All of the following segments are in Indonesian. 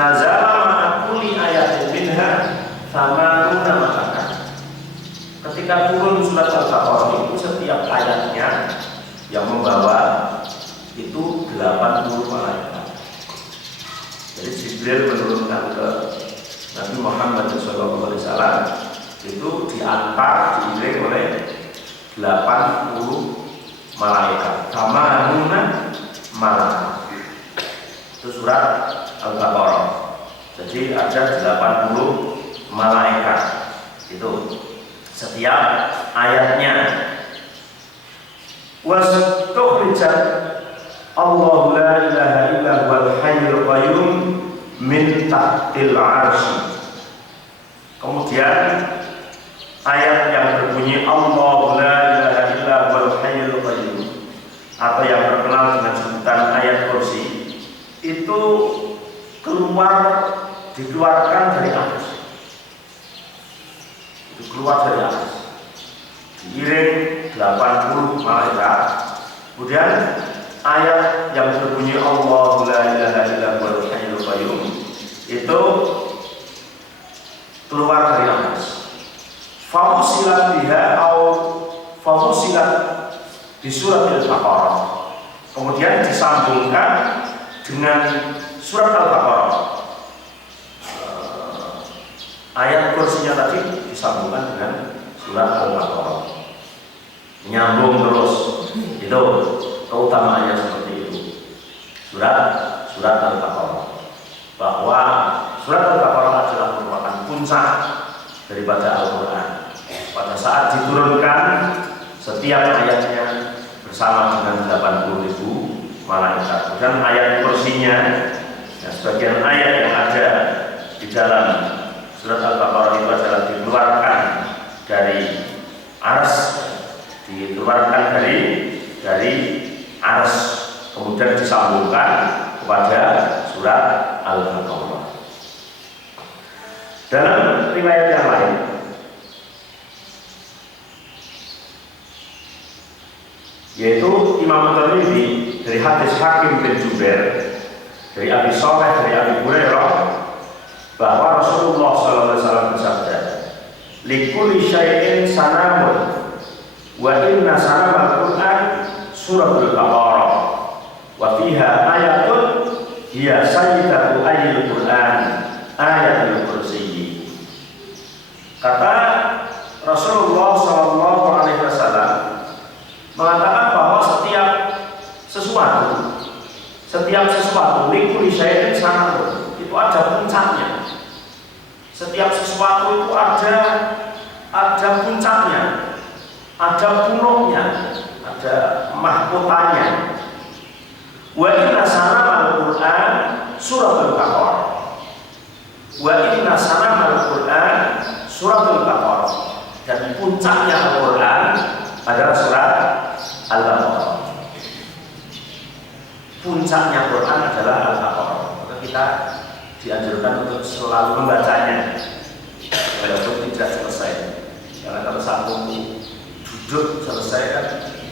nazala ma'akuli ayatin minha thamanuna ma'akan. Ketika turun surat Al-Baqarah itu setiap ayatnya yang membawa itu 80 malaikat. Jadi Jibril menurunkan ke Nabi Muhammad SAW itu diantar diiring oleh 80 malaikat. Thamanuna malaikat. Itu surat Al-Baqarah. Jadi ada 80 malaikat. Itu setiap ayatnya. Wastukhrijat Allahu la ilaha illa huwal hayyul qayyum min tahtil 'arsy. Kemudian ayat yang berbunyi Allahu la ilaha illa huwal hayyul qayyum atau yang terkenal dengan sebutan ayat kursi itu dikeluarkan dari atas. Itu keluar dari atas. Diiring 80 malaikat. Kemudian ayat yang berbunyi Allahu la ilaha illa huwal hayyul qayyum itu keluar dari atas. Famusilat biha atau famusilat di surat Al-Baqarah. Kemudian disambungkan dengan surat Al-Baqarah. Ayat kursinya tadi disambungkan dengan surat Al-Baqarah. Nyambung terus. Itu keutamaannya seperti itu. Surat Al-Baqarah. Bahwa surat Al-Baqarah adalah merupakan puncak daripada Al-Quran. Pada saat diturunkan setiap ayatnya bersama dengan 80.000 malaikat. Dan ayat kursinya, sebagian ayat yang ada di dalam surat Al-Baqarah itu adalah dikeluarkan dari ars, dikeluarkan dari ars, kemudian disambungkan kepada surat Al-Baqarah. Dalam riwayat yang lain, yaitu Imam Tirmidzi dari hadis Hakim bin Jubair dari Abi Shalih dari Abi Hurairah bahwa Rasulullah SAW bersabda, "Likulli syai'in sanamun wa inna sanamal Qur'an suratul Baqarah wa fiha ayatun hiya sayyidatu ayil Qur'an ayatul kursi." Kata Rasulullah SAW mengatakan bahwa setiap sesuatu likulli syai'in sanamun itu ada puncaknya. Setiap sesuatu itu ada puncaknya, ada punuknya, ada mahkotanya. Wa inna sanamal Qur'an suratul Baqarah. Wa inna sanamal Qur'an suratul Baqarah. Dan puncaknya Al-Quran adalah surat Al-Baqarah. Puncaknya Quran adalah Al-Baqarah. Maka kita dianjurkan untuk selalu membacanya walaupun tidak selesai. Karena kalau satu duduk selesai kan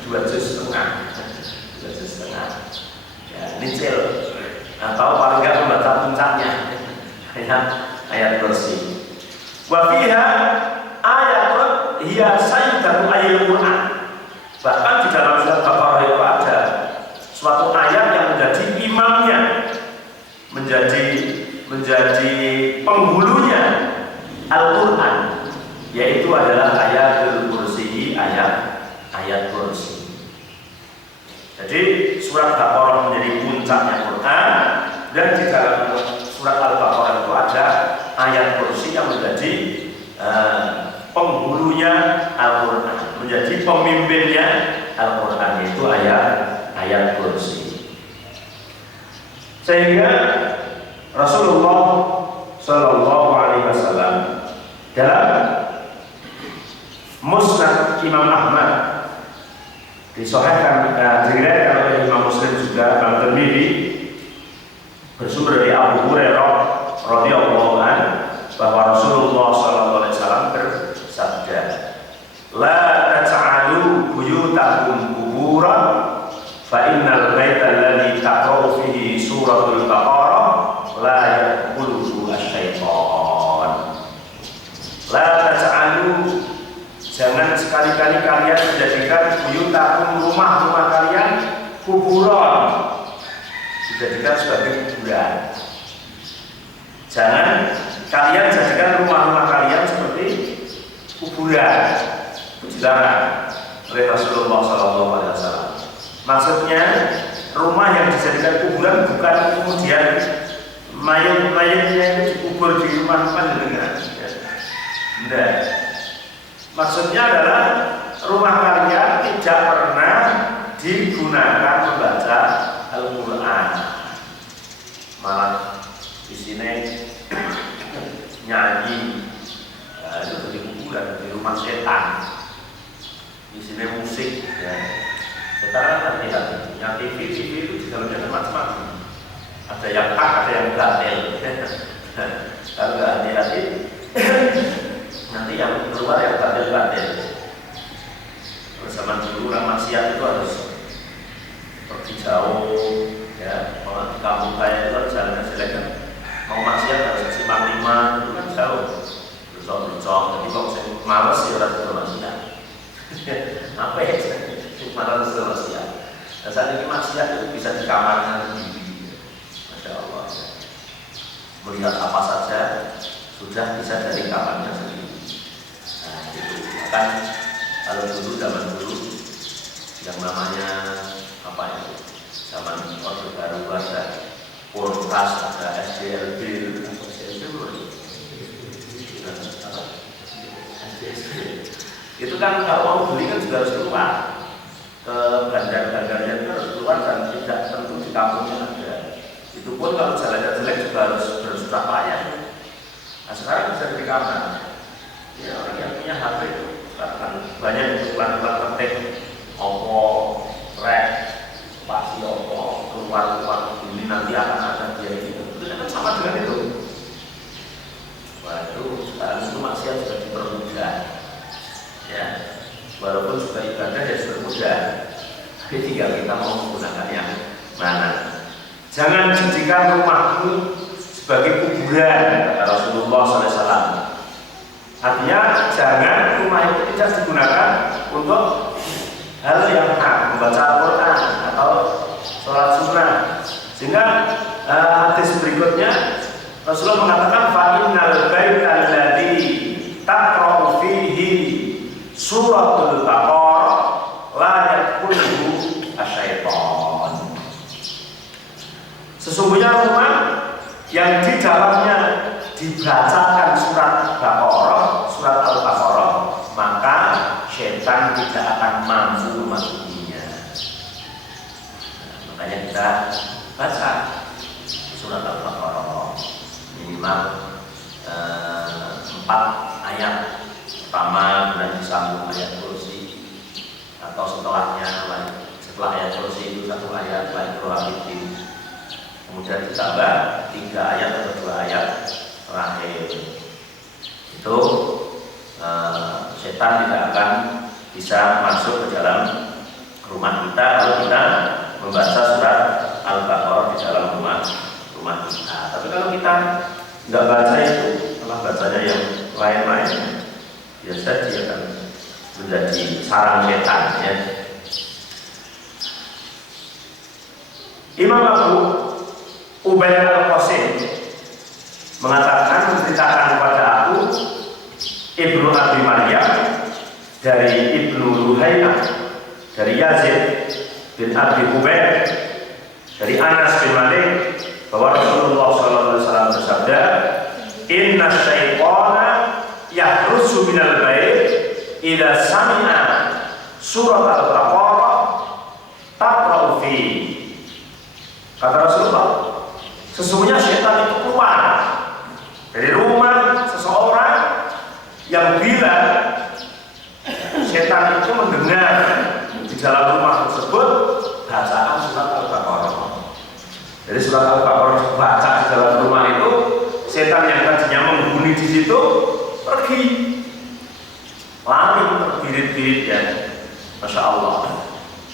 2 juz setengah. Ya, nicil. Atau paling nggak membaca puncaknya ayat kursi. Wa fiha ayatun hiya sayyidatu ayil Qur'an. Bahkan di dalam surat Baqarah itu ada suatu ayat yang menjadi imamnya, menjadi penghulunya Al-Quran, yaitu adalah ayatul kursi, ayat kursi. Jadi surat Baqarah menjadi puncaknya Quran, dan di dalam surat Al-Baqarah itu ada ayat kursi yang menjadi penghulunya Al-Quran, menjadi pemimpinnya Al-Quran, yaitu ayat kursi. Sehingga Rasulullah Shallallahu Alaihi Wasallam dalam Musnad Imam Ahmad disahihkan, diriwayatkan oleh Imam Muslim juga, Imam Tirmidzi, bersumber dari Abu Hurairah radhiyallahu anhu bahwa Rasulullah Shallallahu Alaihi Wasallam bersabda, "La taj'alu buyutakum kuburan, fa innal baita alladhi taqra'u fihi suratul Baqarah la yadkhulu kalian menjadikan buyutakum rumah-rumah kalian kuburan, dijadikan sebagai kuburan. Jangan kalian jadikan rumah-rumah kalian seperti kuburan. Itu dilarang oleh Rasulullah SAW. Maksudnya rumah yang dijadikan kuburan bukan kemudian mayat-mayatnya itu dikubur di rumah-rumah dengan. Tidak. Maksudnya adalah rumah kalian tidak pernah digunakan membaca Al-Quran, malah di sini nyanyi, itu jadi kuburan, di rumah setan. Di sini musik, ya. Sekarang kan tidak, yang TV itu di dalamnya macam-macam. Ada yang hak, ada yang batil. Kalau nggak hati-hati, nanti yang keluar yang batil-batil. Zaman dulu orang maksiat itu harus pergi jauh, ya. Kalau di kampung saya itu jalannya jelek kan, mau maksiat harus simpang 5, itu kan jauh, bercong-bercong. Jadi kalau saya males ya orang itu maksiat. Apa ya? Malas itu maksiat. Dan saat ini maksiat itu bisa di kamarnya sendiri. Masya Allah. Melihat apa saja sudah bisa dari kamarnya sendiri. Nah itu kan. Kalau dulu zaman dulu yang namanya apa itu, zaman Orde Baru ada Polkas, ada SDLB, itu kan kalau mau beli kan juga harus keluar ke bandar-bandarnya, itu harus keluar dan tidak tentu di kampungnya ada. Itu pun kalau jalannya jelek juga harus bersusah payah. Nah sekarang bisa di kamar. Ya orang yang punya HP itu banyak iklan-iklan penting, Oppo, Rek, pasti Oppo, keluar ini nanti akan ada dia itu kan sama dengan itu. Wah itu sekarang itu maksiat sudah dipermudah, ya. Walaupun juga ibadah ya sudah mudah, tapi tinggal kita mau menggunakan yang mana. Jangan jadikan rumahmu sebagai kuburan, kata Rasulullah SAW. Artinya jangan rumah itu tidak digunakan untuk hal yang hak, membaca Al-Quran atau sholat sunnah. Sehingga hadis berikutnya Rasulullah mengatakan fa'innal baita alladzi taqra'u fihi suratul Baqarah la yadkhuluhu asyaiton. Sesungguhnya rumah yang di dalamnya dibacakan surat Baqarah, surat Al-Baqarah, maka setan tidak akan mampu memasukinya. Makanya kita baca surat Al-Baqarah minimal 4 ayat pertama, dan disambung ayat kursi atau setelah ayat kursi itu 1 ayat Al-Quran, kemudian ditambah 3 ayat atau 2 ayat terakhir. Itu setan tidak akan bisa masuk ke dalam rumah kita kalau kita membaca surat Al-Baqarah di dalam rumah kita. Tapi kalau kita nggak baca itu, malah bacanya yang lain-lain, biasa dia akan menjadi sarang setan, ya. Imam Abu Ubaid al-Qasim mengatakan, menceritakan kepada aku Ibnu Abi Maryam dari Ibnu Luhaynah, dari Yazid bin Abi Ubaid, dari Anas bin Malik, bahwa Rasulullah SAW bersabda, inna syaitana yahrusu minal bait idza sami'a surat al-Baqarah taqra'u fi. Kata Rasulullah, sesungguhnya setan itu keluar dari rumah seseorang yang bila setan itu mendengar di dalam rumah tersebut bacaan surat Al-Baqarah. Jadi surat Al-Baqarah dibaca di dalam rumah itu, setan yang tadinya menghuni di situ pergi, lari terbirit-birit, ya. Masya Allah.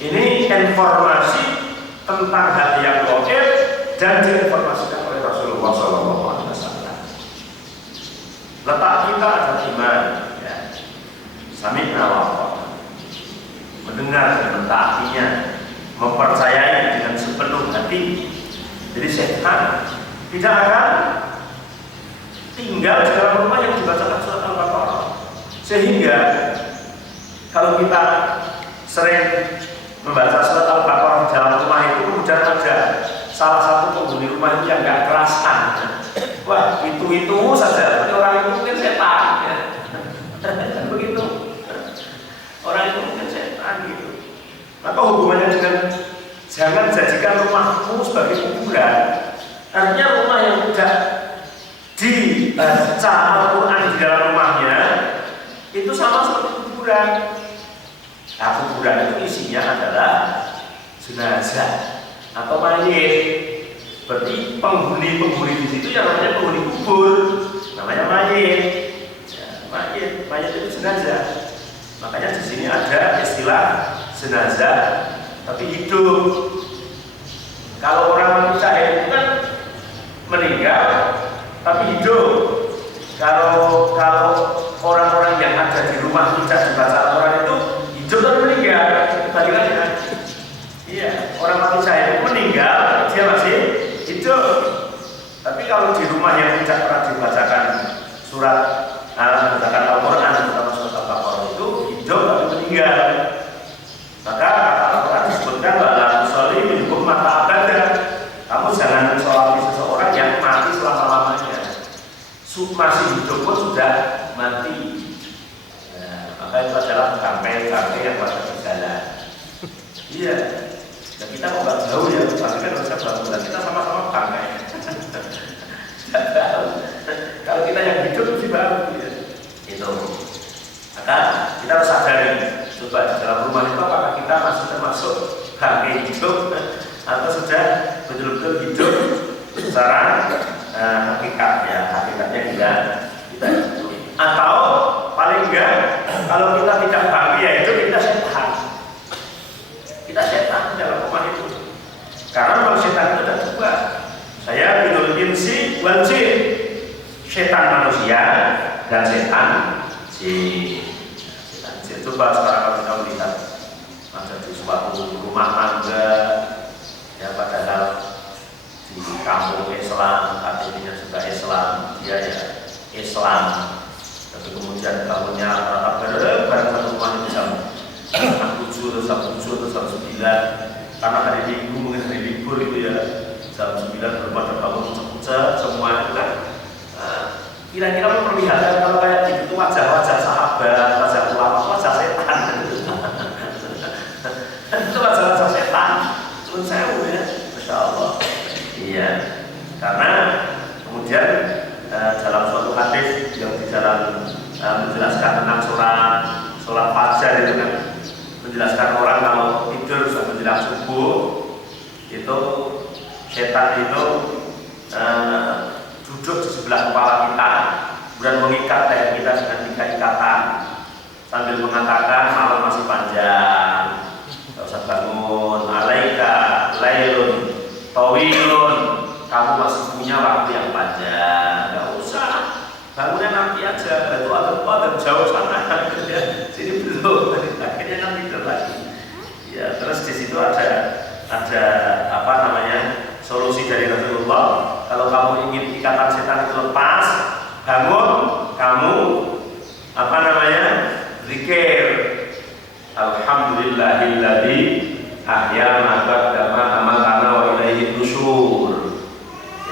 Ini informasi tentang hal yang gaib dan diinformasikan oleh Rasulullah SAW. Letak kita adalah iman, ya. Sami'na wa ata'na. tinggi. Jadi setan tidak akan tinggal di dalam rumah yang dibacakan surat Al-Baqarah. Sehingga kalau kita sering membaca surat Al-Baqarah di dalam rumah itu, kemudian ada salah satu penghuni rumah itu yang nggak kerasan, wah itu saja, tapi orang itu mungkin setan ya. Begitu, orang itu mungkin setan gitu. Maka hubungannya dengan jangan jadikan rumahmu sebagai kuburan. Artinya rumah yang tidak dibaca Al-Quran di dalam rumahnya itu sama seperti kuburan. Nah, kuburan itu isinya adalah jenazah atau mayit. Berarti penghuni di situ yang namanya penghuni kubur, namanya mayit. Ya, mayit itu jenazah. Makanya di sini ada istilah jenazah tapi hidup. Kalau orang manusia itu kan meninggal tapi hidup. Kalau orang-orang yang ada di rumah tidak dibaca Al-Quran itu hidup dan meninggal. Bagaimana? Iya, orang manusia itu meninggal dia masih hidup. Tapi kalau di rumah yang tidak pernah dibacakan surat dibacakan Al-Quran terutama surat Al-Baqarah itu hidup tapi meninggal. Maka kata Al-Quran disebutkan bahwa sholli minhum mata abada. Kamu jangan mensolati seseorang yang mati selama-lamanya. Masih hidup pun sudah mati. Nah, maka itu adalah bangkai-bangkai yang pada berjalan. Iya. Dan kita mau nggak jauh ya, pasti kan harusnya bangun. Kita sama-sama bangkai. Kalau kita yang hidup mesti baru ya. Itu. Maka kita harus sadari, coba di dalam rumah itu apakah kita masih termasuk bangkai hidup atau sudah betul-betul hidup secara hakikatnya kita hidup. Atau paling enggak kalau kita tidak bangkai ya itu kita setan. Kita setan dalam rumah itu. Karena memang setan itu ada dua. Saya minul insi wal jin. Setan manusia dan setan jin. Setan jin. Coba sekarang kalau kita melihat ada di suatu rumah tangga ya, padahal di kampung Islam, KTP-nya juga Islam, dia ya Islam. Tapi kemudian bangunnya bareng satu rumah itu jam 7 atau jam 9 karena hari Minggu mungkin hari libur itu ya, jam 9 berpada bangun pucat semua itu kan. Kira-kira memperlihatkan kalau kayak gitu itu wajah-wajah sahabat, wajah ulama, wajah setan. Itu wajah-wajah setan. Menurut saya ya, Masya Allah. Iya, karena kemudian dalam suatu hadis yang di dalam menjelaskan tentang sholat fajar itu kan, menjelaskan orang kalau tidur sampai menjelang subuh itu setan itu duduk di sebelah kepala kita kemudian mengikat leher kita dengan 3 ikatan sambil mengatakan malam masih panjang, nggak usah bangun, alaika lailun tawilun, kamu masih punya waktu yang panjang, nggak usah bangunnya nanti aja, itu ada jauh sana ya, sini belum, akhirnya kan tidur lagi ya. Terus di situ ada apa namanya solusi dari Rasulullah, kalau kamu ingin ikatan setan itu lepas, bangun, kamu apa namanya zikir alhamdulillahilladzi ahyana ba'dama amatana wa ilaihi nusyur.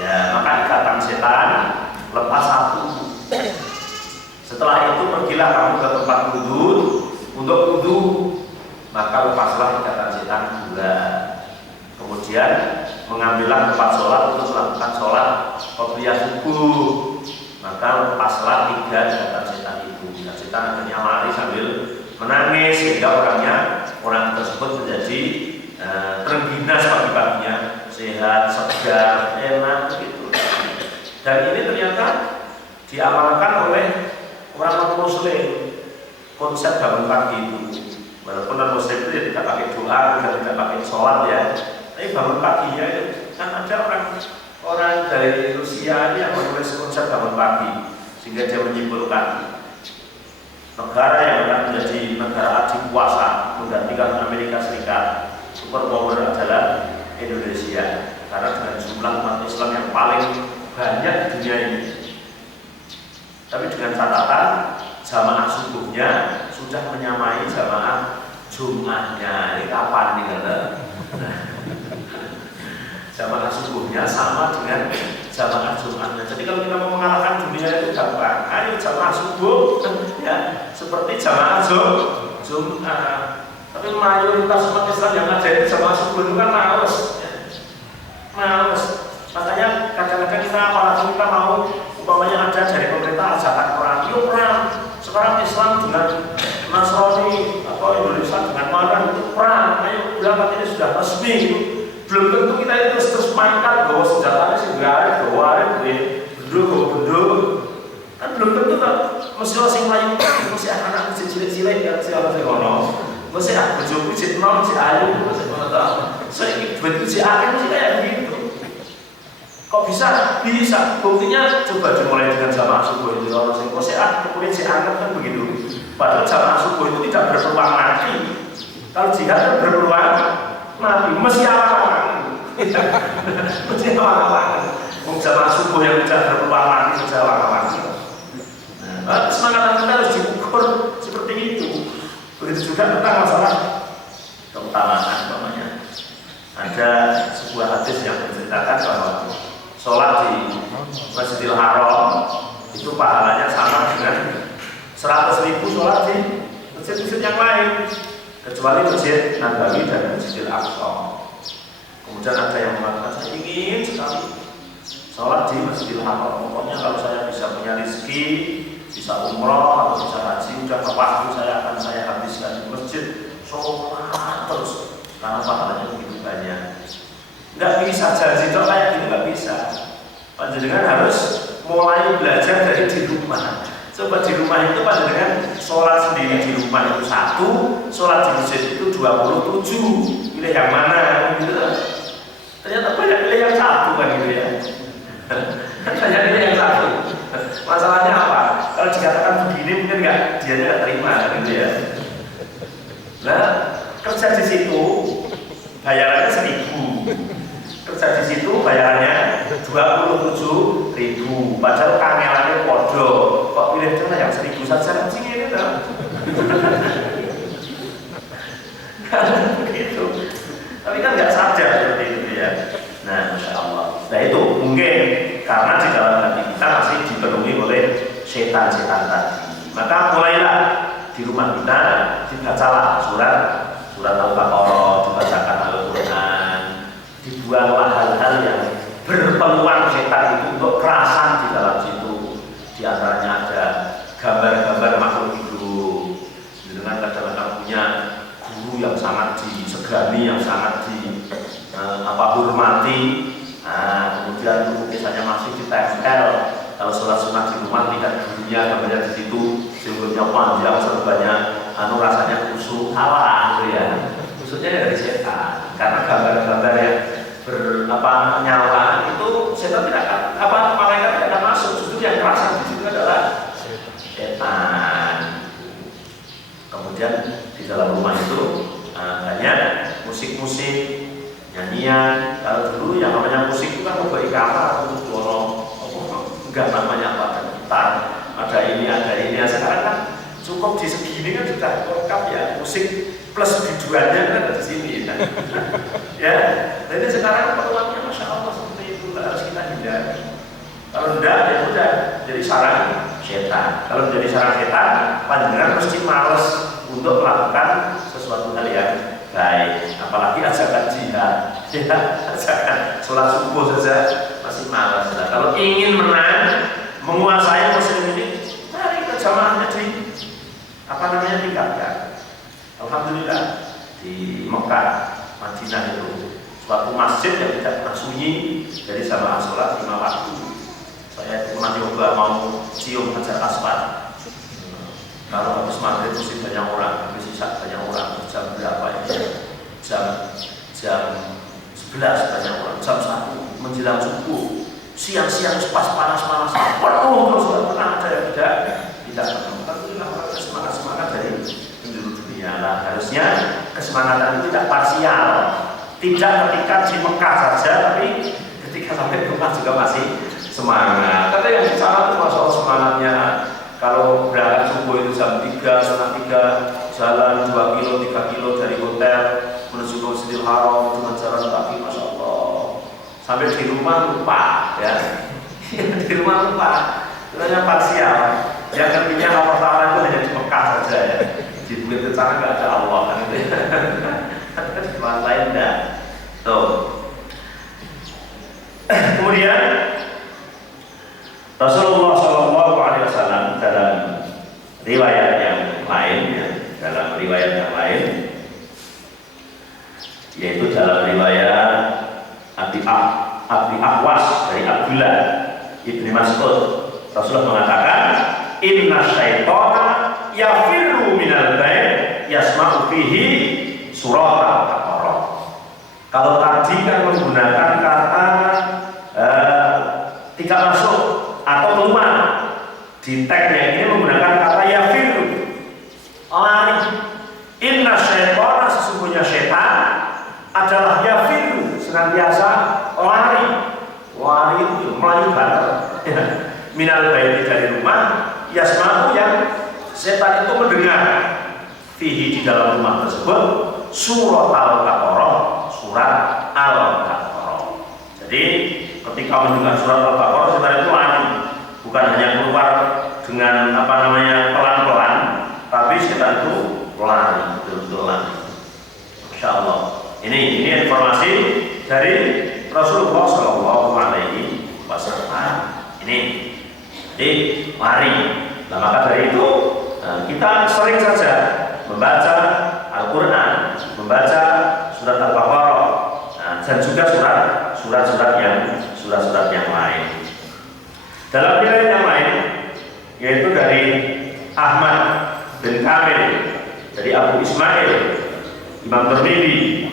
Ya, maka ikatan setan lepas satu. Setelah itu pergilah kamu ke tempat wudu untuk wudu, maka lepaslah ikatan setan 2. Kemudian mengambillah tempat sholat untuk melakukan sholat qobliyah subuh, maka lepaslah 3 ikatan setan itu. Dan setan akhirnya lari sambil menangis sehingga orang tersebut menjadi terengginas pagi-paginya, sehat, segar, enak begitu. Dan ini ternyata diamalkan oleh orang non-muslim. Konsep bangun pagi itu, walaupun non-muslim itu ya tidak pakai doa dan tidak pakai sholat ya, tapi bangun paginya itu kan ada orang dari Rusia ini yang menulis konsep bangun pagi, sehingga dia menyimpulkan negara yang akan menjadi negara adikuasa menggantikan Amerika Serikat, superpower adalah Indonesia, karena dengan jumlah umat Islam yang paling banyak di dunia ini. Tapi dengan catatan jamaah subuhnya sudah menyamai jamaah Jumatnya. Ini kapan nih kata? Jamaah subuhnya sama dengan jamaah Jumatnya. Jadi kalau kita mau mengalahkan dunia itu gampang. Ayo jamaah subuh ya seperti jamaah Jumat. Tapi mayoritas umat Islam yang ada di jamaah subuh itu kan males. Males. Makanya kadang-kadang kita apalagi kita mau umpamanya ada dari pemerintah ajakan perang, yuk perang. Sekarang Islam dengan Nasrani atau Indonesia dengan Maran itu perang. Ayo berangkat ini sudah resmi. Belum tentu kita itu terus mangkat bahwa senjatanya sih gawarin, bendo. Kan belum tentu kan. Mesti orang lain, mesti anak-anak mesti cilik-cilik ya, mesti orang yang ngono. Mesti bojoku mesti nom, mesti ayu, mesti ngono ta. Saya ini duit mesti akeh mesti kayak gitu. Kok bisa? Bisa. Buktinya coba dimulai dengan jamaah subuh itu orang sing mesti kemudian si anggap kan begitu. Padahal jamaah subuh itu tidak berpeluang mati. Kalau jihad kan berpeluang mati, mesti awal-awal. Mesti awal-awal. Wong jamaah subuh yang tidak berpeluang mati mesti awal-awal. Nah, semangat kita harus diukur seperti itu. Begitu juga tentang masalah keutamaan umpamanya. Ada sebuah hadis yang menceritakan bahwa sholat di Masjidil Haram itu pahalanya sama dengan 100.000 sholat di masjid-masjid yang lain kecuali Masjid Nabawi dan Masjidil Aqsa. Kemudian ada yang mengatakan saya ingin sekali sholat di Masjidil Haram. Pokoknya kalau saya bisa punya rezeki, bisa umroh atau bisa haji, udah waktu saya habiskan di masjid sholat terus karena pahalanya begitu banyak. Nggak bisa janji kok kayak gini, nggak bisa. Panjenengan harus mulai belajar dari di rumah. Coba di rumah itu panjenengan sholat sendiri di rumah itu 1, sholat di masjid itu 27. Pilih yang mana? Gitu. Ternyata banyak pilih yang 1 kan gitu ya. Banyak pilih yang 1. Masalahnya apa? Kalau dikatakan begini mungkin dia nggak terima gitu ya. Nah, kerja di situ bayarannya 1.000. Kerja di situ bayarannya 27.000. Padahal kangelannya podo. Kok pilih cuma yang 1.000 saja sini ini tuh. Begitu. Tapi kan nggak sadar seperti itu ya. Nah, Masya Allah. Nah itu mungkin karena di dalam hati kita masih dipenuhi oleh setan-setan tadi. Maka mulailah di rumah kita dibacalah surat Al-Baqarah, dibacakan Al-Quran, dibuanglah hal-hal yang berpeluang setan itu untuk kerasan di dalam situ. Di antaranya ada gambar-gambar makhluk hidup. Dengan kadang-kadang punya guru yang sangat disegani, yang sangat hormati. Nah, kemudian lukisannya masih ditempel. Kalau sholat sunat di rumah lihat gurunya gambarnya di situ, jenggotnya panjang, serbannya rasanya kusuk, salah gitu ya. Kusuknya dari setan. Karena gambar-gambar yang nyala itu setan tidak akan malaikat tidak akan masuk. Justru yang kerasa di situ adalah setan. Kemudian di dalam rumah itu banyak musik-musik, nyanyian. Kalau dulu yang namanya musik itu kan membaik kamar untuk dorong, enggak namanya apa gitar, ada ini. Sekarang kan cukup di segini kan sudah lengkap ya, musik plus biduannya kan ada di sini kan. Ya, jadi sekarang peluangnya Masya Allah seperti itu harus kita hindari. Kalau enggak ya udah jadi sarang setan. Kalau menjadi sarang setan, panjenengan mesti males untuk melakukan sesuatu hal yang baik, apalagi ajakan jihad, ya, ajakan sholat subuh saja masih malas. Nah, kalau ingin menang, menguasai muslim ini, mari ke jamaahnya tingkatkan. Alhamdulillah di Mekah, Madinah itu suatu masjid yang tidak pernah sunyi dari jamaah sholat 5 waktu. Saya pernah coba mau cium Hajar Aswad. Kalau habis maghrib mesti banyak orang, habis isya banyak orang. Jam berapa ya? Jam 11 banyak orang. Jam 1 menjelang subuh. Siang-siang pas panas-panas. Penuh terus nggak pernah ada yang tidak penuh. Tapi orang semangat dari penjuru dunia lah. Harusnya kesemangatan itu tidak parsial. Tidak ketika di Mekah saja, tapi ketika sampai rumah juga masih semangat. Kata yang di sana tuh masya Allah semangatnya. Kalau berangkat subuh itu jam 3, setengah 3, jalan 2 kilo, 3 kilo dari hotel menuju ke Masjidil Haram dengan jalan kaki, masya Allah. Sampai di rumah lupa, ya. Di rumah lupa. Sebenarnya parsial. Yang artinya Allah Ta'ala itu hanya di Mekah saja, ya. Di bukit sana nggak ada Allah kan itu. Ada di tempat lain enggak. Tuh. Kemudian Rasulullah SAW dalam riwayat yang lain, ya, dalam riwayat yang lain, yaitu dalam riwayat Abi Ahwas dari Abdullah ibni Mas'ud, Rasulullah mengatakan, Inna syaitana yafirru minal bait yasma'u fihi surat al-Baqarah. Kalau tadi kan menggunakan kata tidak masuk atau keluar, di tagnya ini menggunakan kata yafirru, lari. Inna syaitana, sesungguhnya syaitan adalah yafirru, senantiasa lari. Lari itu melayu banget, minal baiti, dari rumah, yasma'u, yang setan itu mendengar, fihi, di dalam rumah tersebut, surat al-Baqarah, surat al-Baqarah. Jadi ketika mendengar surat al-Baqarah, setan itu lari, bukan hanya keluar dengan pelan-pelan, tapi setan itu lari, betul-betul lari. Masya Allah. Ini informasi dari Rasulullah SAW. Ini, jadi lari. Nah, maka dari itu kita sering saja membaca Al-Quran, membaca surat Al-Baqarah, dan juga surat-surat yang lain. Dalam riwayat yang lain, yaitu dari Ahmad bin Kamil, dari Abu Ismail, Imam Tirmidzi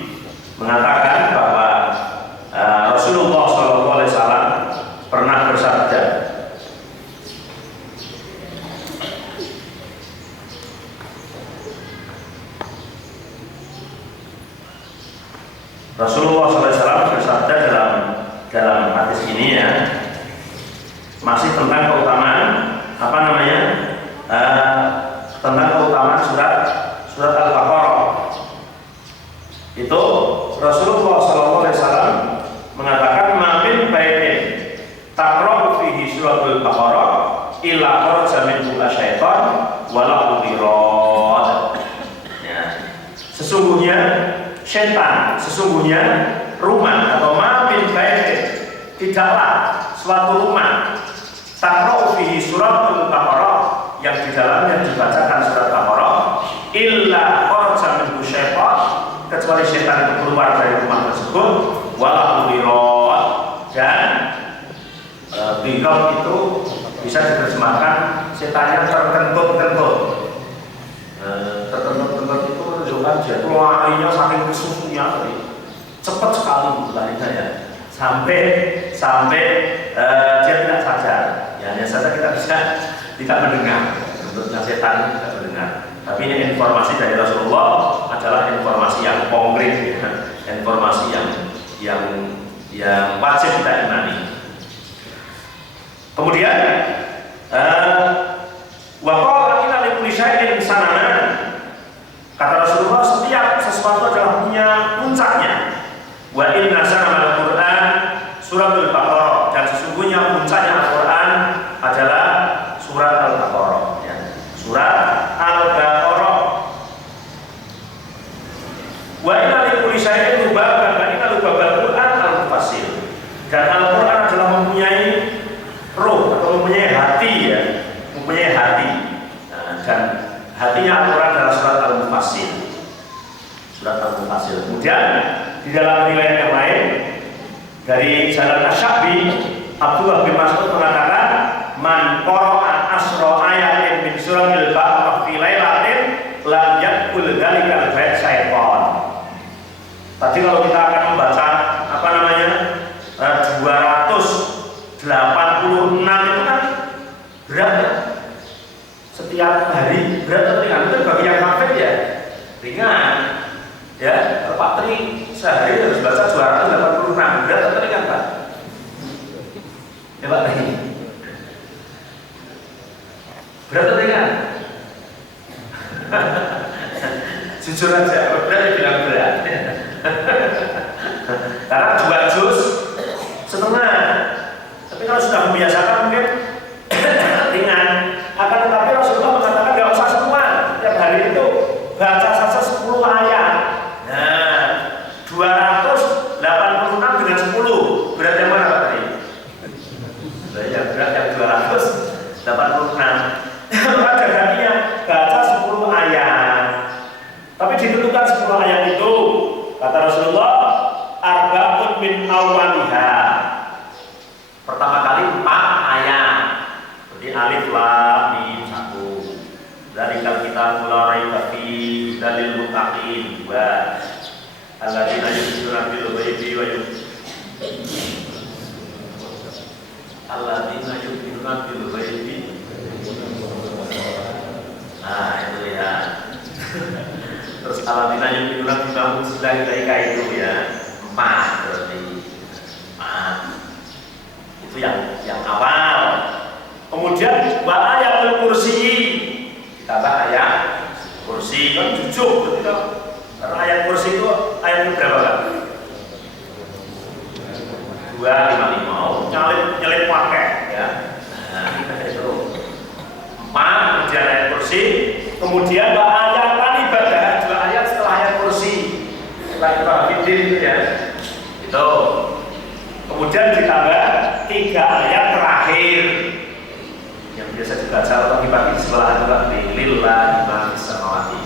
mengatakan bahwa Rasulullah SAW pernah bersabda, Rasulullah SAW bersabda dalam hadis ini, ya, masih tentang keutamaan tentang keutamaan surat Al-Baqarah. Itu Rasulullah SAW mengatakan, mamin baitin taqra'u fihi suratul Baqarah illa kharaja minhu asyaitan wala udirad. Ya. Sesungguhnya rumah atau mamin baitin, tidaklah suatu rumah, taqra'u fihi suratul Baqarah, yang di dalamnya dibacakan surat Baqarah, illa kharaja minhu syaitan, kecuali setan itu keluar dari rumah tersebut, wala udirad, dan birad itu bisa diterjemahkan setannya terkentut-kentut. Terkentut itu menunjukkan dia itu larinya saking kesusunya, cepat sekali larinya, ya, sampai dia tidak sadar. Ya, hanya saja kita bisa tidak mendengar, bentuknya setan tidak mendengar. Tapi ini informasi dari Rasulullah adalah informasi yang konkret, ya, informasi yang wajib kita imani. Kemudian wa qala inna likulli syai'in sanaman, kata Rasulullah, setiap sesuatu adalah punya puncaknya. Wa inna sanamal Qur'an suratul Baqarah, dan sesungguhnya puncaknya Al-Qur'an adalah surat Al-Baqarah, ya. Surat Al-Baqarah. Wa inna likulli syai'in lubaban wa inna lubabal Qur'an al-mufassir, dan Al-Qur'an adalah mempunyai roh atau mempunyai hati, ya, mempunyai hati. Dan hatinya Al-Qur'an adalah surat Al-Mufassir. Surat Al-Mufassir. Kemudian di dalam riwayat yang lain dari Jalan Asy-Sya'bi, Abdullah bin Mas'ud mengatakan, man qara'a asra ayatin min suratil Baqarah fi lailatin lam yakul dzalikal bait syaitan. Tadi kalau kita akan membaca 286 itu kan berat, ya. Setiap hari berat atau ringan? Itu bagi yang hafid, ya, ringan, ya. Pak Tri sehari harus baca 286. Berat atau ringan Pak? Ya Pak. Berat atau ringan? Jujur aja, berat ya bilang berat. Karena 2 juz setengah. Tapi kalau sudah membiasakan mungkin ringan. Akan tetapi Rasulullah mengatakan gak usah semua. Tiap hari itu baca saja 10 ayat. Nah, 286 dengan 10. Berat yang mana Pak tadi? Berat yang 286. Maka gantinya baca 10 ayat. Tapi ditentukan 10 ayat itu kata Rasulullah arba'un min awwaliha. Pertama kali 4 ayat. Jadi alif lam mim 1. Dzalikal kitabul la raiba fihi dalil muttaqin 2. Alladzina yu'minuna bil ghaibi wa alladzina yu'minuna bil ghaibi. Nah, itu ya. Terus alladzina yu'minuna bima unzila ilaika itu ya. 4 berarti. 4. Itu yang awal. Kemudian wa ayatul kursi. Ditambah ayat kursi kan jujur berarti kan. Karena ayat kursi itu ayat berapa kan? 255. Nyelip pakai ya. Nah, itu 4 kemudian ayat kursi. Kemudian wa ayatan ibadah 2 ayat setelah ayat kursi. Setelah itu hadis itu ya. Itu. Kemudian ditambah 3 ayat terakhir yang biasa dibaca pagi-pagi di sebelah itu lillahi ma fis samawati.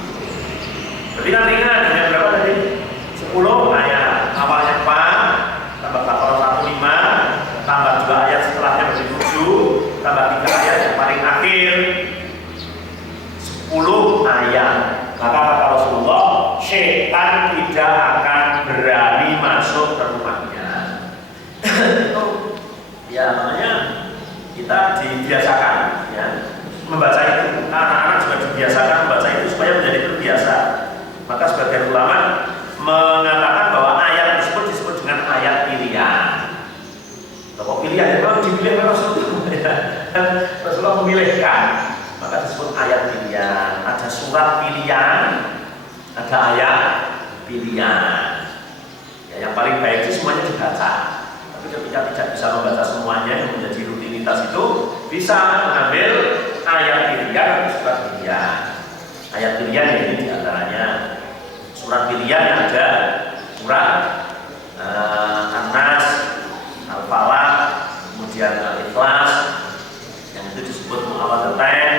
Berarti kan ringan, yang berapa tadi? 10 ayat. Awalnya 4, tambah Baqarah 15, tambah 2 ayat setelahnya menjadi 7, tambah 3 ayat yang paling akhir 10 ayat. Maka kata Rasulullah, setan tidak akan berani masuk ke rumahnya. Itu ya makanya kita dibiasakan ya membaca itu. Anak-anak juga dibiasakan membaca itu supaya menjadi terbiasa. Maka sebagian ulama mengatakan bahwa ayat tersebut disebut dengan ayat pilihan. Kalau pilihan itu dipilih oleh Rasulullah. Rasulullah memilihkan, maka disebut ayat pilihan. Ada surat pilihan, ada ayat pilihan. Ya, yang paling baik itu semuanya dibaca. Tapi ketika tidak bisa membaca semuanya yang menjadi rutinitas itu, bisa mengambil ayat pilihan atau surat pilihan. Ayat pilihan ini diantaranya surat pilihan yang ada surat An-Nas, Al-Falaq, kemudian Al-Ikhlas, yang itu disebut Mu'awwadzatayn,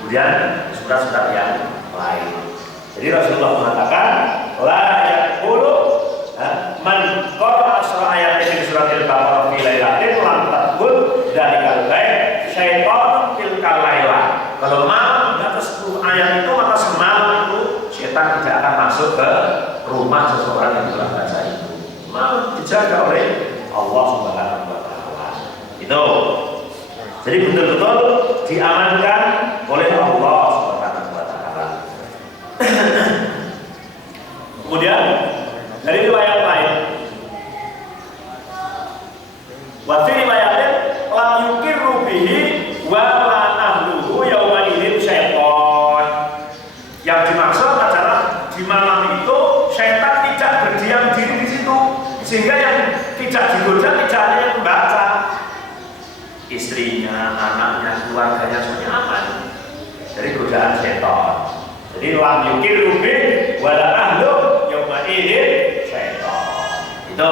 kemudian surat-surat yang lain. Jadi Rasulullah mengatakan la yaqulu man qara'a ayat di surat Al-Baqarah fi lailatin lam tadkhul dzalikal bait syaitanun tilkal laila. Kalau malam di atas 10 ayat itu maka semalam itu setan tidak akan masuk ke rumah seseorang yang telah baca itu. Malam dijaga oleh Allah Subhanahu wa taala. Itu. Jadi betul-betul diamankan oleh Allah Subhanahu wa taala. Kemudian dari riwayat lain, wa fi riwayatin lam yukirru bihi wa la ahluhu yauma idzin syaitan. Yang dimaksud adalah di malam itu syaitan tidak berdiam diri di situ, sehingga yang tidak digoda tidak hanya yang membaca, istrinya, anaknya, keluarganya semuanya aman dari godaan syaitan. Jadi lam yukirru bihi wa la ahluhu yauma idzin syaitan. Itu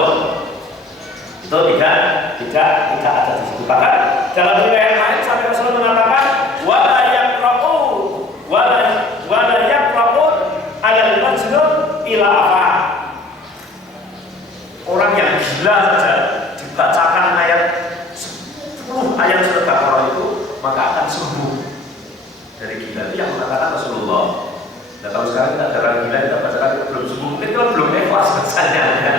tidak ada di situ. Bahkan dalam riwayat lain sampai Rasulullah mengatakan wala yaqra'u 'alal majnun ila afa. Orang yang gila saja dibacakan ayat 10 ayat surat Baqarah itu maka akan sembuh dari gila. Itu yang mengatakan Rasulullah. Nah, kalau sekarang kita ada orang gila kita bacakan belum sembuh, mungkin kalau belum ikhlas bacanya ya.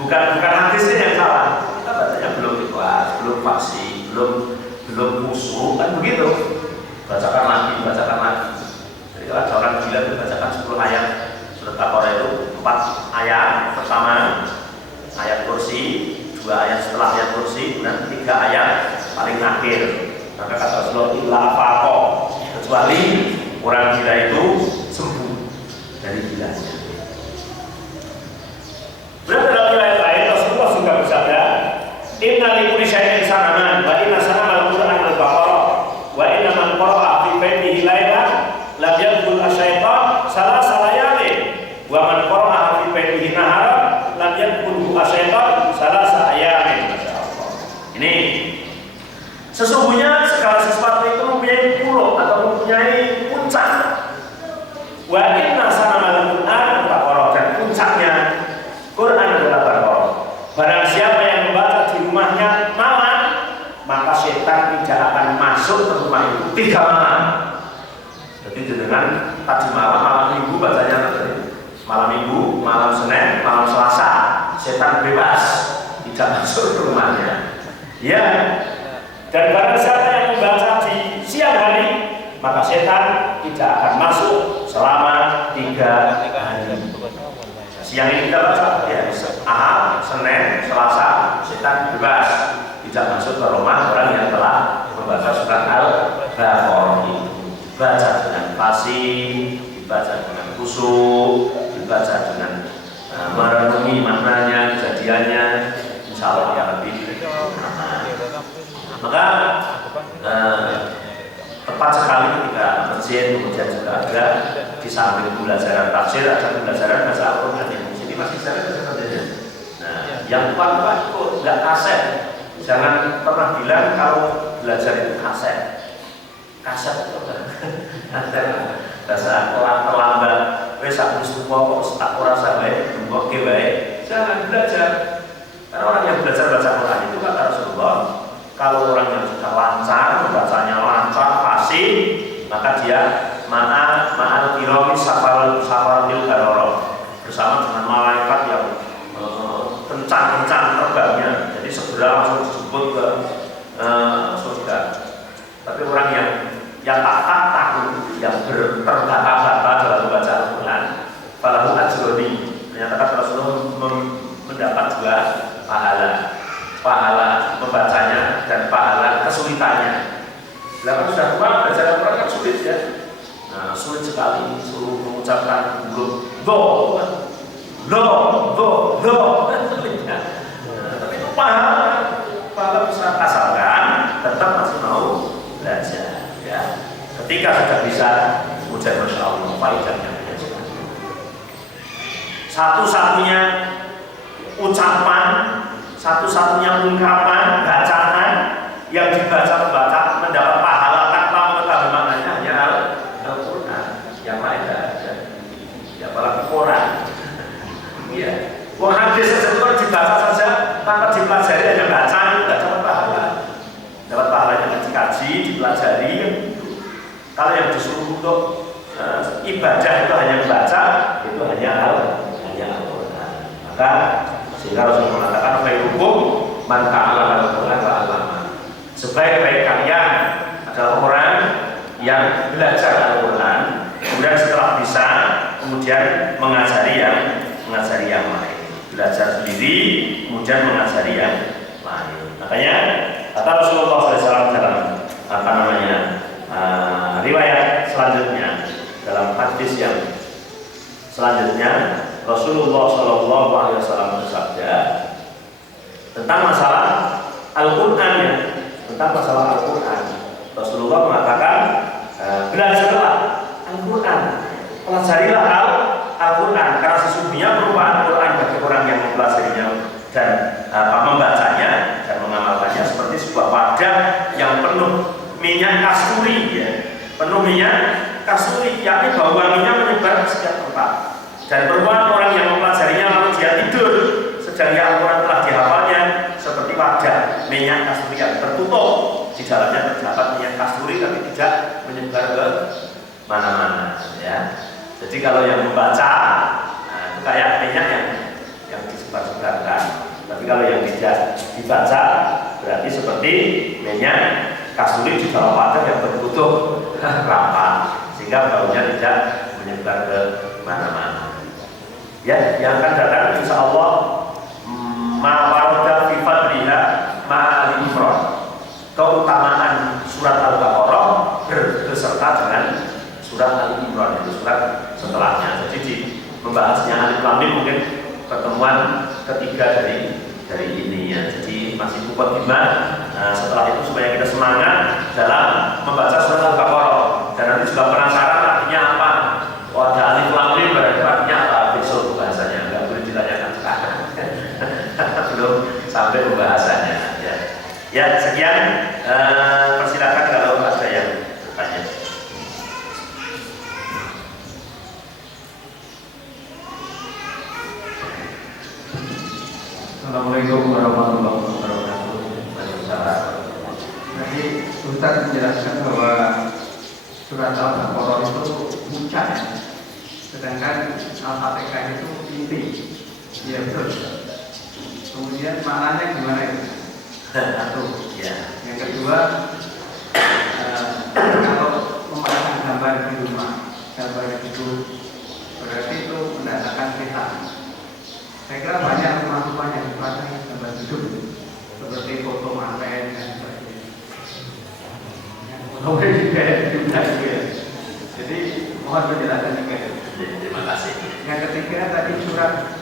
Bukan hadisnya yang salah, kita bacanya belum ikhlas, belum fasih, belum musuh, kan begitu. Bacakan lagi. Jadi kalau ada orang gila itu bacakan 10 ayat surat Baqarah itu 4 ayat, 2 ayat setelah ayat kursi dan 3 ayat paling akhir. Maka kata Rasulullah illa faqo, kecuali orang gila itu sembuh dari gilanya. Benar dalam riwayat lain Rasulullah juga bersabda, inna li kulli syai'in sanaman wa inna sanamal Qur'an al-Baqarah wa inna man qara'a fi baitihi lailan lam yadkhul asyaitan salasa layalin wa man qara'a fi baitihi naharan lam yadkhul asyaitan salasa ayamin. Masyaallah. Ini sesungguhnya segala sesuatu itu mempunyai pulau atau mempunyai puncak. Wa inna sanamal Qur'an al-Baqarah, dan puncaknya Quran adalah Baqarah. Barang siapa yang membaca di rumahnya malam, maka setan tidak akan masuk ke rumah itu 3 malam. Jadi dengan tadi malam minggu bacanya malam minggu, malam Senin, malam Selasa, setan bebas tidak masuk ke rumahnya. Ya. Dan barang siapa yang membaca di siang hari, maka setan tidak akan masuk selama 3 hari. Siang ini kita baca ya, Ahad, Senin, Selasa, setan bebas tidak masuk ke rumah orang yang telah membaca surat Al-Baqarah. Dibaca dengan fasih, dibaca dengan khusyuk, dibaca dengan merenungi maknanya, kejadiannya, insya Allah yang lebih. Maka tepat sekali ketika masjid kemudian juga ada di samping pembelajaran tafsir ada pembelajaran bahasa Al-Quran yang di sini masih saya saja. Nah, yang kuat itu nggak kaset. Jangan pernah bilang kalau belajar itu kaset. Kaset itu ada bahasa terlambat. Wes aku semua kok tak rasa baik, oke baik. Jangan belajar. Karena orang yang belajar baca Quran itu kata Rasulullah, kalau orang yang sudah lancar, membacanya lancar, fasih, maka dia ma'al kirami safaril garoro, bersama dengan malaikat yang kencang-kencang terbangnya, jadi segera langsung disebut ke surga. Tapi orang yang tak tahu, yang terbata-bata dalam membaca Al-Quran, falahu ajroni, menyatakan Rasulullah mendapat 2 pahala membacanya dan pahala kesulitannya. Lalu sudah tua belajar Al-Quran kan sulit ya. Nah, sulit sekali suruh mengucapkan huruf do. Tapi itu pahala bisa asalkan tetap masih mau belajar ya. Ketika sudah bisa ujian Masya Allah, faedahnya satu-satunya ucapan, satu-satunya ungkapan, bacaan yang dibaca mendapat pahala tanpa mengetahui maknanya hanya Al-Quran. Yang lain tidak ada. Ya apalagi Quran. Iya. Wong hadis saja itu dibaca saja tanpa dipelajari hanya baca itu tidak dapat pahala. Dapat pahalanya dikaji, dipelajari. Kalau yang disuruh untuk ibadah itu hanya membaca, itu hanya Al-Quran. Maka sehingga Rasulullah mengatakan khairukum man ta'allama al-Qur'an wa 'allama. Sebaik-baik kalian adalah orang yang belajar Al-Quran, kemudian setelah bisa kemudian mengajari yang lain. Belajar sendiri kemudian mengajari yang lain. Makanya kata Rasulullah SAW dalam riwayat selanjutnya, dalam hadis yang selanjutnya Rasulullah SAW bersabda tentang masalah Al-Quran ya, tentang masalah Al-Quran. Rasulullah mengatakan belajarlah Al-Quran, pelajarilah Al-Quran, karena sesungguhnya berupa Al-Quran bagi orang yang mempelajarinya dan membacanya dan mengamalkannya seperti sebuah wadah yang penuh minyak kasturi ya, penuh minyak kasturi, yakni bau wanginya menyebar ke setiap tempat. Dan perubahan orang yang mempelajarinya lalu dia tidur sedang Al-Quran telah dihafalnya seperti wadah minyak kasturi yang tertutup, di dalamnya terdapat minyak kasturi tapi tidak menyebar ke mana-mana ya. Jadi kalau yang membaca itu kayak minyak yang disebar-sebarkan, tapi kalau yang tidak dibaca berarti seperti minyak kasturi di dalam wadah yang tertutup rapat sehingga baunya tidak menyebar ke mana-mana. Ya, yang akan datang insya Allah mawaroda fi ini mungkin pertemuan ketiga dari ini ya. Jadi masih mukadimah. Nah, setelah itu supaya kita semangat dalam membaca surat Al-Baqarah. Dan nanti juga penasaran artinya apa. Oh, ada alif lam mim, berarti artinya apa? Besok bahasanya, nggak boleh ditanyakan sekarang. Belum sampai pembahasannya. Ya sekian. Persilakan kalau ada yang bertanya. Assalamualaikum warahmatullahi wabarakatuh. Tadi Ustaz menjelaskan bahwa surat Al-Baqarah itu puncak, sedangkan Al-Fatihah itu inti. Iya betul. Kemudian maknanya gimana itu? Satu. Ya. Yang kedua, kalau memasang gambar di rumah, gambar itu berarti itu mendatangkan setan. Saya kira banyak rumah-rumah yang dipasang gambar hidup seperti foto manten dan sebagainya. Foto juga juga. Jadi mohon penjelasan juga. Terima kasih. Yang ketiga tadi surat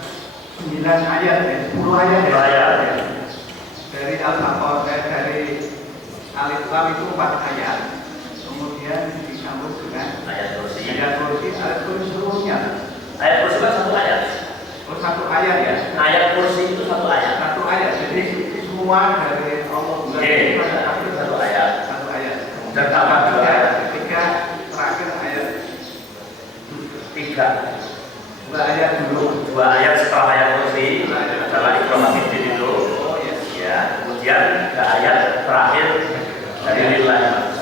9 ayat ya, 10 ayat ya. Ayat. Dari Al-Baqarah dari Alif Lam itu 4 ayat. Kemudian disambung dengan Ayat kursi. Ayat kursi seluruhnya. Ayat kursi kan satu ayat. Oh, 1 ayat ya. Ayat kursi itu satu ayat. 1 ayat. Jadi semua dari Allah Oke, satu ayat. 1 ayat. Dan tambah 2 ayat. Ketiga terakhir ayat 3. 2 ayat dulu. 2 ayat setelah ayat kursi adalah informatif itu. Ya, kemudian 3 ayat terakhir dari lillahi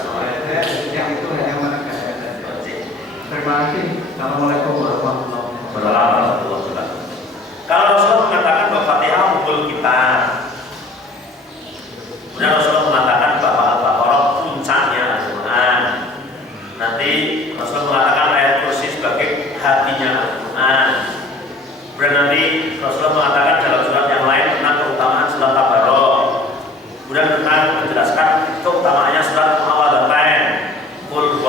yang itu hanya menegaskan saja. Terima kasih. Assalamualaikum warahmatullahi wabarakatuh. Kalau Rasulullah mengatakan bahwa Fatihah umul kita, kemudian Rasulullah mengatakan bahwa Al-Baqarah puncaknya Al-Quran. Nanti Rasulullah mengatakan ayat kursi sebagai hatinya Al-Quran. Kemudian nanti Rasulullah mengatakan dalam surat yang lain tentang keutamaan surat Tabarok. Kemudian tentang menjelaskan keutamaannya surat Muawwadzatayn, Qul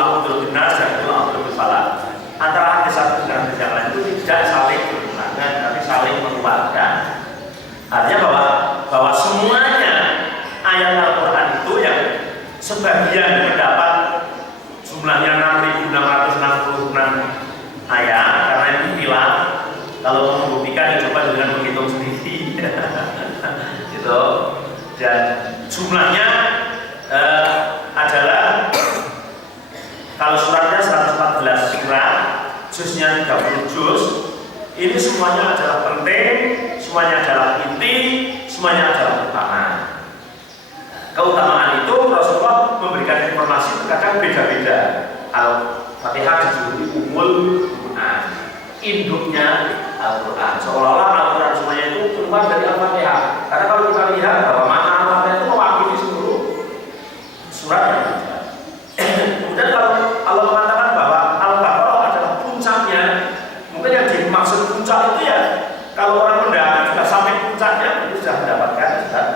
a'udzu binnas dan Qul a'udzu bil falaq. Antara hadis satu dengan hadis yang lain itu tidak saling bertentangan, tapi saling menguatkan. Artinya bahwa semuanya ayat Al-Quran itu yang sebagian mendapat jumlahnya 6.666 ayat, karena ini bilang kalau membuktikan coba dengan menghitung sendiri. Gitu. Dan jumlahnya adalah kalau suratnya 114 surat, juznya 30 juz. Ini semuanya adalah penting, semuanya adalah inti, semuanya adalah utama. Keutamaan itu Rasulullah memberikan informasi terkadang beda-beda. Al-Fatihah dijuluki umul Quran, induknya Al-Quran. Seolah-olah Al-Quran semuanya itu keluar dari Al-Fatihah. Karena kalau kita lihat bahwa makna Al-Fatihah itu mewakili seluruh surat yang ada. Kemudian kalau Allah mengatakan bahwa Al-Baqarah adalah puncaknya, mungkin yang dimaksud puncak itu ya kalau orang mendaki sudah sampai puncaknya itu sudah mendapatkan surat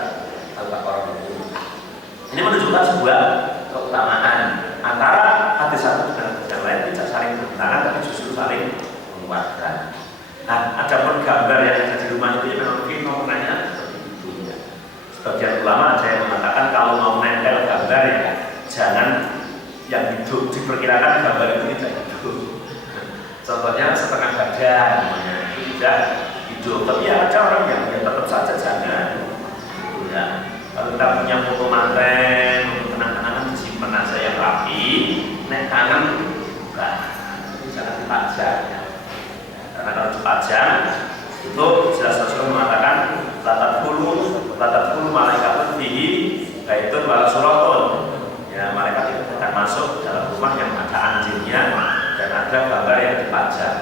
Al-Baqarah itu. Ini menunjukkan sebuah keutamaan antara hadis satu dengan hadis yang lain, tidak saling bertentangan tapi justru saling menguatkan. Nah, ada pun gambar yang ada di rumah itu ya memang mungkin mau menanya seperti itu ya. Sebagian ulama ada yang mengatakan kalau mau nempel gambar ya jangan yang hidup, diperkirakan gambar itu tidak hidup. Contohnya setengah badan, itu tidak hidup. Tapi ya ada orang yang tetap saja jangan. Gitu ya. Kalau kita punya foto manten, untuk kenang-kenangan disimpan aja yang rapi, nek kangen bukan, jangan dipajang. Ya. Karena kalau dipajang itu jelas Rasulullah mengatakan latat puluh malaikat fihi kaitun wala suratun. Ya, malaikat itu akan masuk dalam rumah yang ada anjingnya dan ada gambar yang dipajang.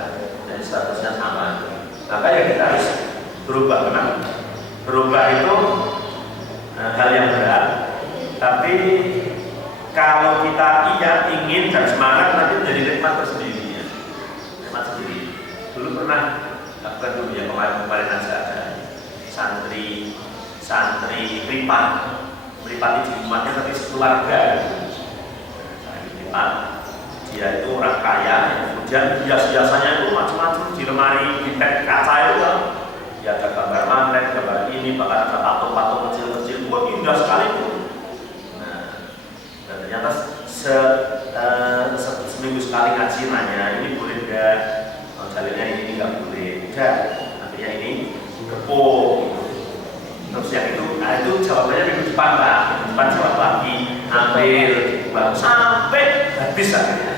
Jadi statusnya sama. Maka ya kita harus berubah. Karena berubah itu hal yang berat. Tapi kalau kita ingin dan semangat nanti menjadi nikmat tersendiri. Ya. Nikmat sendiri. Dulu pernah lakukan dulu ya kemarin aja ada santri pripat di rumahnya tapi sekeluarga. Pripat dia itu orang kaya yang Kemudian hias-hiasannya itu macam-macam di lemari, di tag kaca itu kan. Ya ada gambar manten, gambar ini, bahkan ada patung-patung kecil-kecil. Wah, indah sekali itu. Nah, dan ternyata seminggu sekali ngaji nanya, ini boleh enggak? Dalilnya ini nggak boleh. Enggak, artinya ini gepuk. Terus yang itu, nah itu jawabannya minggu depan Pak. Minggu depan jawab lagi, ambil, baru sampai habis akhirnya.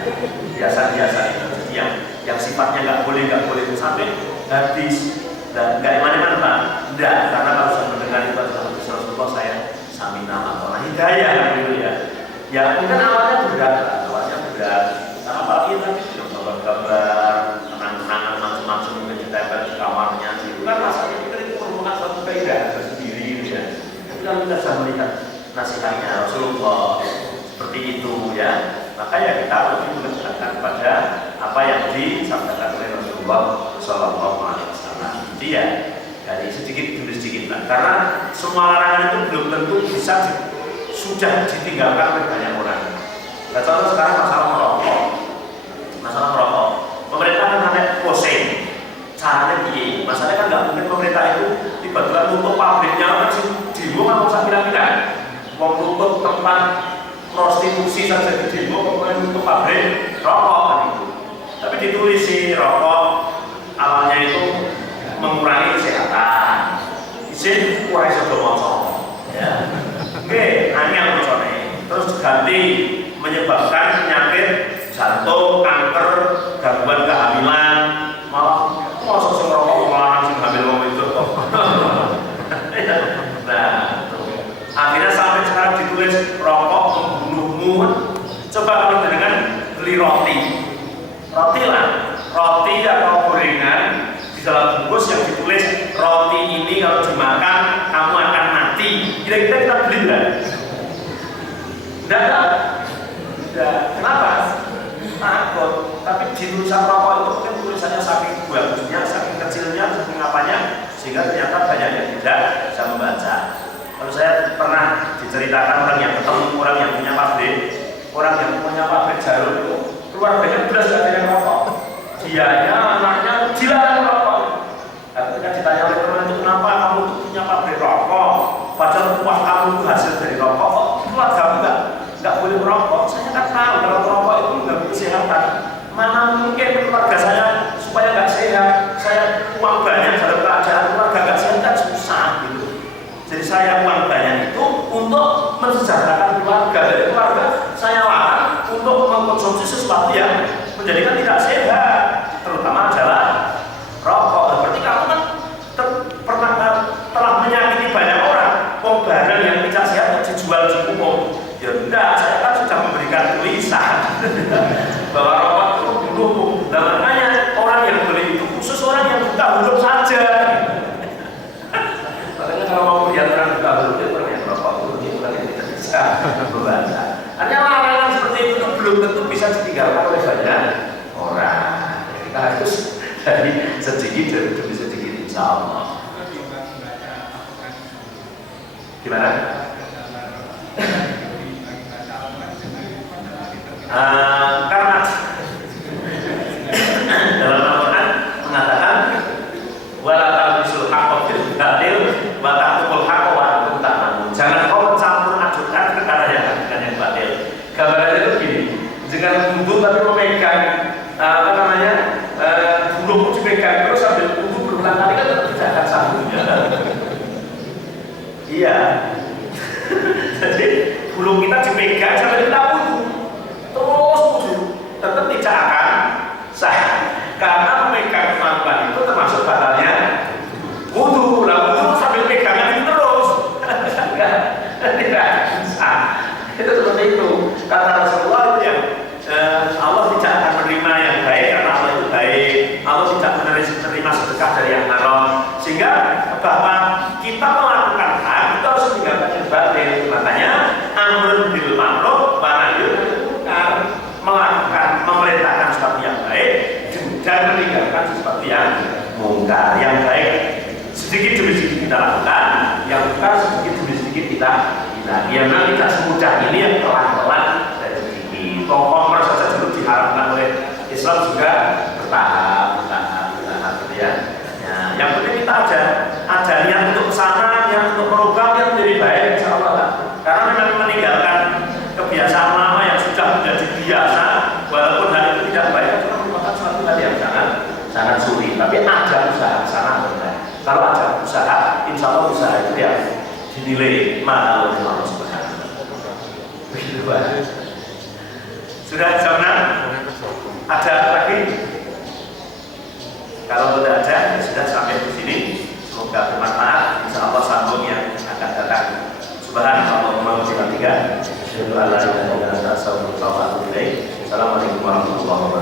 Biasa-biasa itu. Jadi yang sifatnya nggak boleh itu sampai habis. Dan nggak mana-mana Pak. Enggak, karena kalau saya mendengar itu adalah Rasulullah, saya samina atau hidayah gitu ya. Ya mungkin awalnya berat, karena apalagi tadi sudah gambar-gambar, kenang-kenangan macam-macam mungkin ditempel di kamarnya. Itu kan rasanya kita itu merupakan suatu keindahan tersendiri gitu ya. Tapi kalau kita bisa melihat nasihatnya Rasulullah seperti itu ya, maka ya kita lebih mendekatkan kepada apa yang disampaikan oleh Rasulullah Shallallahu Alaihi Wasallam. Jadi ya dari sedikit demi sedikit lah. Karena semua larangan itu belum tentu bisa sudah ditinggalkan oleh banyak orang. Nah, contoh sekarang masalah merokok. Pemerintah kan ada posing. Caranya gini, masalahnya kan nggak mungkin pemerintah itu tiba-tiba nutup pabriknya kan demo kan usah bilang-bilang. Mau nutup tempat prostitusi saja di demo, kemudian nutup pabrik rokok kan itu. Tapi ditulis sih rokok awalnya itu mengurangi kesehatan. Izin kurai sedomoso. Ya. Oke, angel bocone. Terus ganti menyebabkan penyakit jantung, kanker, gangguan kehamilan. Malah masa sing rokok melarang sing hamil wong itu kok. Nah, akhirnya sampai sekarang ditulis rokok membunuhmu. Coba kalau dengan beli roti lah, roti atau gorengan di dalam bungkus yang ditulis roti ini kalau dimakan kamu akan mati. Kira-kira kita beli nggak? Enggak. Kenapa? Takut. Tapi di tulisan rokok itu mungkin tulisannya saking bagusnya, saking kecilnya, saking apanya, sehingga ternyata banyak yang tidak bisa membaca. Kalau saya pernah diceritakan orang yang ketemu orang yang punya pabrik jarum itu keluarganya belas gak ada yang rokok. Dianya, anaknya dilarang rokok. Nah, ketika ditanya oleh teman itu kenapa kamu itu punya pabrik rokok, padahal upah kamu itu hasil dari rokok, kok keluarga nggak boleh merokok? Saya kan tahu kalau merokok itu mengganggu kesehatan. Mana mungkin keluarga saya supaya nggak sehat, saya uang banyak dalam keadaan keluarga nggak sehat kan susah gitu. Jadi saya uang banyak itu untuk mensejahterakan keluarga. Dari keluarga saya larang untuk mengkonsumsi sesuatu yang menjadikan tidak sehat, terutama adalah rokok. Berarti kamu kan telah menyakiti banyak orang. Barang yang tidak sehat dijual di umum. Ya enggak, saya kan sudah memberikan tulisan bahwa rokok itu membunuh. Nah makanya orang yang beli itu khusus orang yang buta huruf saja. Makanya kalau mau melihat orang buta huruf itu orang yang rokok itu orang yang tidak bisa membaca. Artinya larangan seperti itu belum tentu bisa ditinggalkan oleh banyak orang. Kita harus dari sedikit demi sedikit, insya Allah. Gimana? Karena dalam Al-Quran mengatakan wala talbisul haqqa bil batil wa taqtumul haqqa wa antum ta'lamun. Jangan kau mencampur adukkan perkara yang hak dengan yang batil. Gambarannya itu gini, jangan wudu tapi memegang bulu dipegang terus sambil wudu berulang kali kan tetap tidak akan sambung. Iya. Jadi bulu kita dipegang sambil kita wudu. Terus wudu tetap tidak akan sah karena memegang kemampuan itu termasuk batalnya wudu. Lah wudu sambil pegangan itu terus tidak sah. Itu seperti itu kata Rasulullah itu yang Allah tidak akan menerima yang baik karena Allah itu baik. Allah tidak menerima sedekah dari yang haram, sehingga bahwa kita melakukan hal itu harus meninggalkan yang batil. Makanya amrun bil ma'ruf wa nahyun 'anil munkar, melakukan memerintahkan sesuatu yang baik dan meninggalkan sesuatu yang mungkar. Yang baik sedikit demi sedikit kita lakukan, yang mungkar sedikit demi sedikit kita hindari. Memang tidak semudah ini, yang pelan-pelan dari sedikit. Kompor saja dulu diharapkan oleh Islam juga Tapi ada usaha sana benar. Kalau ada usaha, insya Allah usaha itu ya dinilai mahal oleh Allah Subhanahu wa Ta'ala. Begitu Pak. Sudah jam 6? Ada lagi? Kalau tidak ada, ya sudah sampai di sini. Semoga bermanfaat. Insya Allah sambung yang akan datang. Subhanallah wa bihamdihi. Asyhadu an la ilaha illa anta astaghfiruka wa atubu ilaik. Assalamualaikum warahmatullahi wabarakatuh.